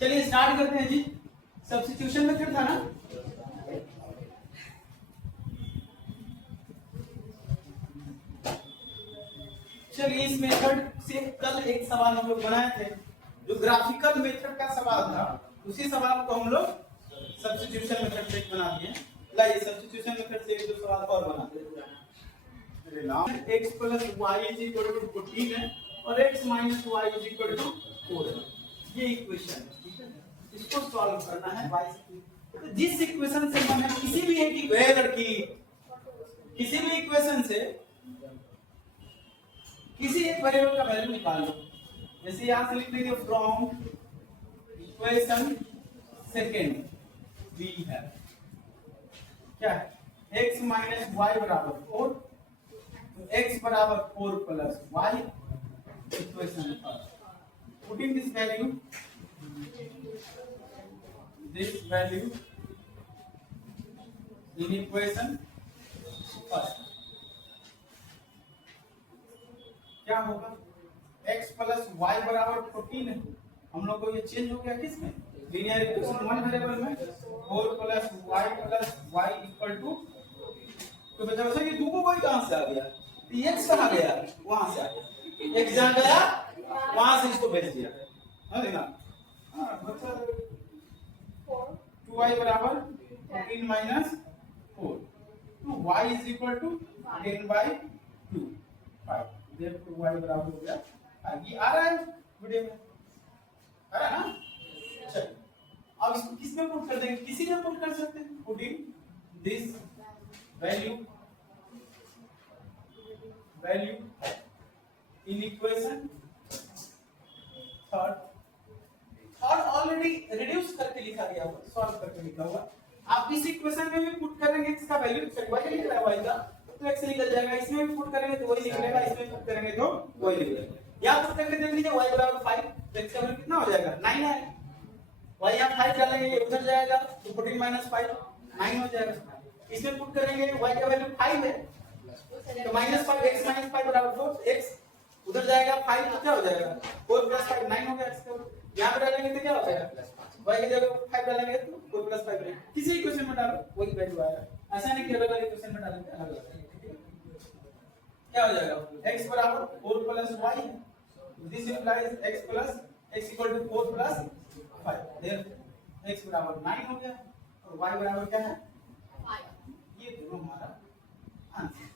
चलिए स्टार्ट करते हैं जी। सब्स्टिट्यूशन मेथड था ना। चलिए इस मेथड से कल एक सवाल हम लोग बनाए थे, जो ग्राफिकल मेथड का सवाल था, उसी सवाल को हम लोग सब्स्टिट्यूशन मेथड से बना दिए। लाइए सब्स्टिट्यूशन मेथड से एक दो सवाल और बनाते हैं। x plus y is equal to 14 है और x minus y is equal to 4 है। ये इक्वेशन है, ठीक है। इसको सॉल्व करना है y से। तो जिस इक्वेशन से हम किसी भी एक लड़की किसी भी इक्वेशन से किसी एक वेरिएबल का वैल्यू निकाल लो। जैसे यहां से लिख देंगे फ्रॉम इक्वेशन सेकेंड वी है क्या है, x माइनस वाई बराबर 4, तो x बराबर 4 plus y equation first. Putting this value in equation first, क्या होगा, x प्लस वाई बराबर 14 है। हम लोग को ये चेंज हो गया किसमें, लीनियर इक्वेशन वन वेरिएबल में। 4 प्लस वाई इक्वल टू, तो बचा बचा कि 2 को कोई कहां से आ गया, तो x कहां गया, वहां से आ गया, x जहां गया वहां से इसको भेज दिया। हां देखना, हां बच्चा 2y बराबर 14 माइनस 4, तो y is equal to 10/2 5, therefore y बराबर हो गया, ये आ रहा है वीडियो में, आ रहा है ना। चलिए अब इसको किस में पुट कर देंगे, किसी में पुट कर सकते हैं। Putting this value in equation third already reduce करके लिखा गया हुआ, सॉल्व करके लिखा हुआ। आप इस इक्वेशन में भी पुट करेंगे इसका वैल्यू y लिख रहा है, y का तो x निकल जाएगा, इसमें भी पुट करेंगे तो वही निकलेगा, इसमें पुट करेंगे तो वही निकलेगा। यहां पुट करके देख लीजिए y बराबर 5, तो x का वैल्यू कितना हो जाएगा 9 है। y यहां 5 डालेंगे, ये उधर जाएगा तो 14 माइनस 5 9 हो जाएगा। इसमें पुट करेंगे y का वैल्यू 5 है, तो -5 x माइनस 5 बराबर 4, x उधर जाएगा 5 तो क्या हो जाएगा 4 प्लस 5 9 हो गया। इसका यहां पे डालेंगे तो क्या हो जाएगा, y की जगह 5 डालेंगे तो 4 प्लस 5 रहेगा। किसी इक्वेशन में डालो वही वैल्यू आएगा, ऐसा नहीं कि अलग-अलग इक्वेशन में डालेंगे अलग-अलग। क्या हो जाएगा, x बराबर 4 plus y, this implies x plus x equal to 4 plus 5, there x बराबर 9 हो गया और y बराबर क्या है 5। ये दोनों हमारा आंसर।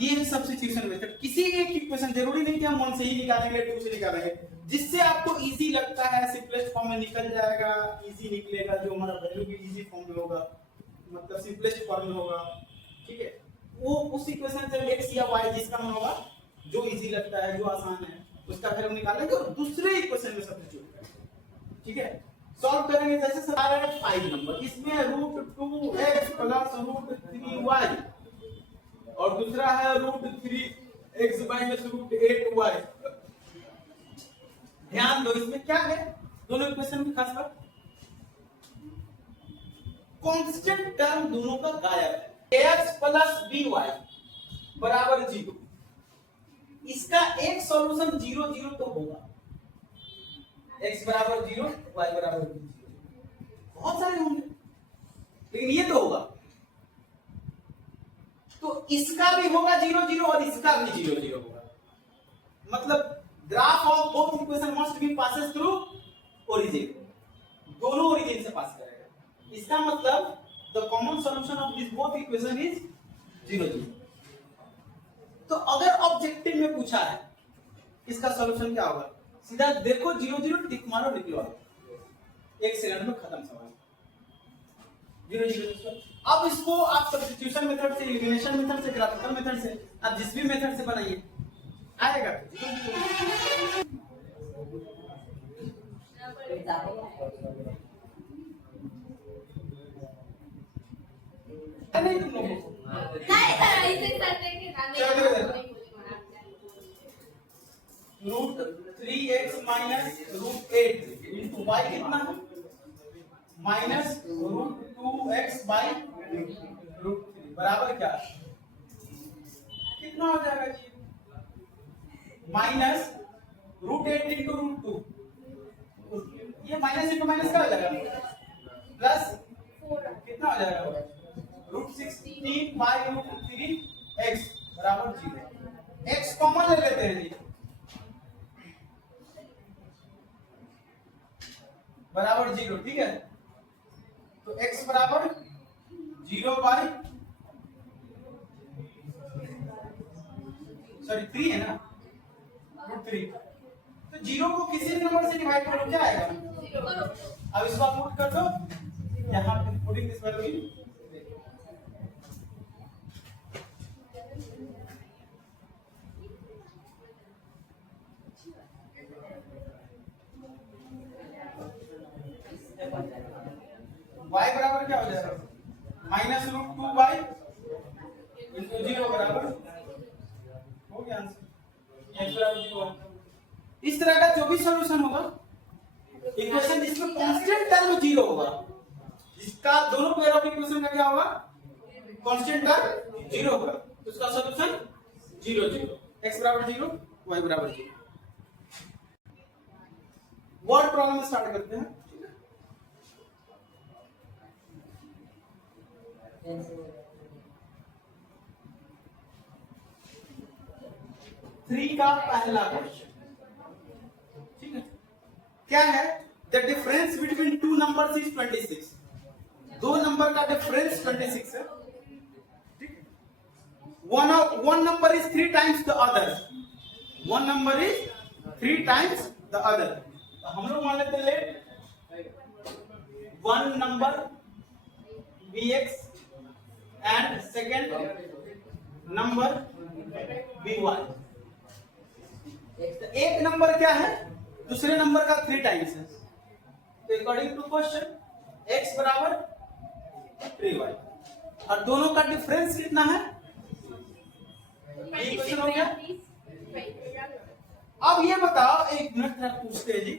ये सब्स्टिट्यूशन मेथड, किसी एक इक्वेशन, जरूरी नहीं कि हम 1 से ही निकालेंगे 2 से निकालेंगे, जिससे आपको इजी लगता है सिंपलेस्ट फॉर्म में निकल जाएगा, इजी निकलेगा, जो हमारा वैल्यू भी इजी फॉर्म में होगा, मतलब सिंपलेस्ट फॉर्म में होगा, ठीक है। वो उस इक्वेशन से x या y जिसका मन होगा, जो इजी लगता है, जो आसान है, उसका फिर हम निकालेंगे और दूसरे इक्वेशन में सब्स्टिट्यूट करेंगे, ठीक है। सॉल्व करेंगे, जैसे सवाल है 5 नंबर, इसमें √2x प्लस √3y और दूसरा है √3x माइनस √8y। ध्यान दो, इसमें क्या है, दोनों इक्वेशन में खास बात, कांस्टेंट टर्म दोनों का गायब है। ax प्लस by बराबर 0, इसका एक सॉल्यूशन 0 0 तो होगा, x बराबर 0 y बराबर 0, बहुत सारे होंगे लेकिन ये तो होगा, तो इसका भी होगा 0 0 और इसका भी 0 0 होगा। मतलब graph of both equation must be passes through origin, दोनों ओरिजिन से पास करेगा। इसका मतलब the common solution of this both equation is 0 0। तो अगर ऑब्जेक्टिव में पूछा है इसका सॉल्यूशन क्या होगा, सीधा देखो 0 0 टिक मारो, निकलो, 1 सेकंड में खत्म सवाल, 0 0। अब इसको आप सब्स्टिट्यूशन मेथड से, एलिमिनेशन मेथड से, ग्राफिकल मेथड से, आप जिस भी मेथड से बनाइए आएगा। नहीं तुम लोगों को √3x माइनस √8 इंटू y कितना है, माइनस √2x बाई √3 बराबर क्या, कितना हो जाएगा जी, माइनस √8 इंटू √2, ये माइनस इंटू माइनस क्या हो जाएगा प्लस कितना हो जाएगा √16 बाई √3 x बराबर 0। x कॉमन ले लेते हैं जी बराबर 0, ठीक है। तो x बराबर 0 बाई 3 है ना √3। तो 0 को किसी नंबर से डिवाइड करो क्या आएगा? अब इसको आप पुट कर दो यहाँ पे पुटिंग दिस वैल्यू y बराबर क्या हो जाएगा -√2 बाई इंटू 0 बराबर हो गया आंसर x बराबर 0। इस तरह का जो भी सॉल्यूशन होगा इक्वेशन जिसमें कांस्टेंट टर्म 0 होगा, जिसका दोनों पेयर ऑफ इक्वेशन का क्या होगा कांस्टेंट टर्म 0 होगा, तो उसका सॉल्यूशन 0 0 x बराबर 0 y बराबर 0। वर्ड प्रॉब्लम स्टार्ट करते हैं। 3 का पहला क्वेश्चन, ठीक है। क्या है? The difference between two numbers is 26। दो नंबर का डिफरेंस 26 है, ठीक है। One number is 3 times the other, one number is 3 times the other. तो हम लोग मान लेते हैं let one number bx and second number by। एक नंबर क्या है दूसरे नंबर का 3 टाइम्स है, तो अकॉर्डिंग टू क्वेश्चन x बराबर 3y और दोनों का डिफरेंस कितना है? ये क्वेश्चन हो गया। अब ये बताओ, एक मिनट तक पूछते हैं जी,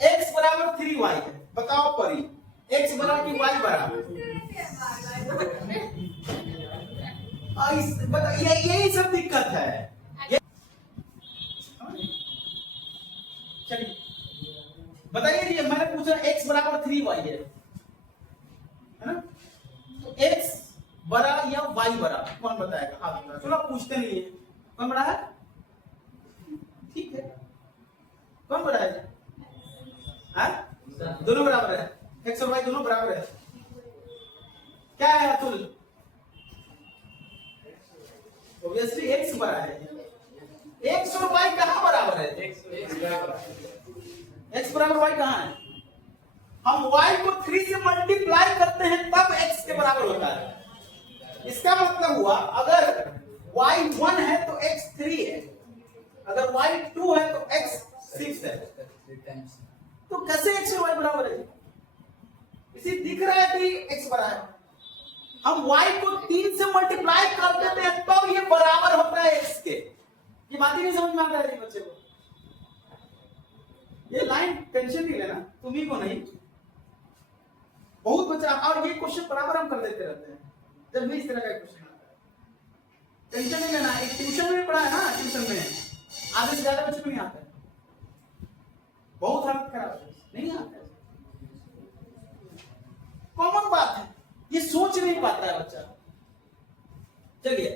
x बराबर 3y है, बताओ परी x बराबर की y बराबर यही सब दिक्कत है। चलिए बताइए, मैंने पूछा x बराबर 3y है ना, तो x बड़ा या y बड़ा कौन बताएगा? हाथ उठाओ, चलो पूछते नहीं है कौन बड़ा है, ठीक है कौन बड़ा है? दोनों बराबर है, x और y दोनों बराबर है। क्या है अतुल? ऑब्वियसली x बड़ा है। x और y कहां बराबर है? x बराबर y कहां है? हम y को 3 से मल्टीप्लाई करते हैं तब x के बराबर होता है। इसका मतलब हुआ अगर y 1 है तो x 3 है, अगर y 2 है तो x 6 है। तो कैसे x और y बराबर है? इसे दिख रहा है कि x बड़ा है, हम y को 3 से मल्टीप्लाई कर देते हैं तब ये बराबर होता है x के। ये बात ही नहीं समझ में आ रहा है बच्चे को। ये लाइन टेंशन नहीं लेना, तुम्ही को नहीं, बहुत बच्चा। और ये क्वेश्चन बराबर हम कर देते रहते हैं जब भी इस तरह का क्वेश्चन आता है। टेंशन नहीं लेना, एक ट्यूशन में पढ़ा है ना, ट्यूशन में आधे से ज्यादा बच्चे को नहीं आता है, बहुत हालत खराब है, नहीं आता है। कॉमन बात है, ये सोच नहीं पाता है बच्चा। चलिए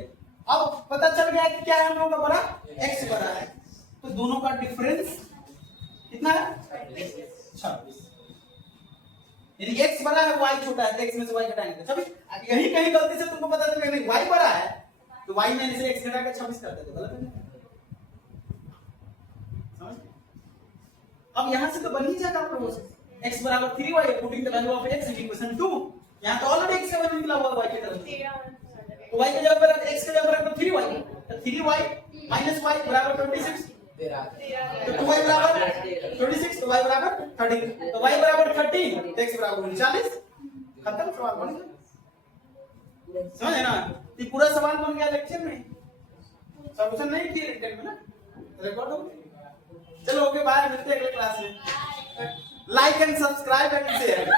अब पता चल गया कि क्या है हम लोगों का बड़ा x बड़ा है, तो दोनों का डिफरेंस कितना है 26। यदि x बड़ा है y छोटा है तो x में से y घटाएंगे 26। यही कहीं गलती से तुमको पता चल गया नहीं y बड़ा है तो y में से x घटा के 26 कर देते, गलत है। समझ? अब यहां से तो बन ही जाएगा प्रोसेस। x बराबर 3y, putting the value of x in equation 2। यहां तो ऑलरेडी x का वैल्यू निकला हुआ y की तरफ, तो y की जगह पर x की जगह पर 3y, तो 3y माइनस y बराबर 26, तो 2y बराबर 26, तो y बराबर 13, तो y बराबर 13, तो x बराबर 39। खत्म, सवाल बन गया। समझे ना? ये पूरा सवाल बन गया लेक्चर में, सॉल्यूशन नहीं किए रिटर्न में ना, रिकॉर्ड हो गया। चलो ओके, बाय, मिलते हैं अगले क्लास में। Like and subscribe and share.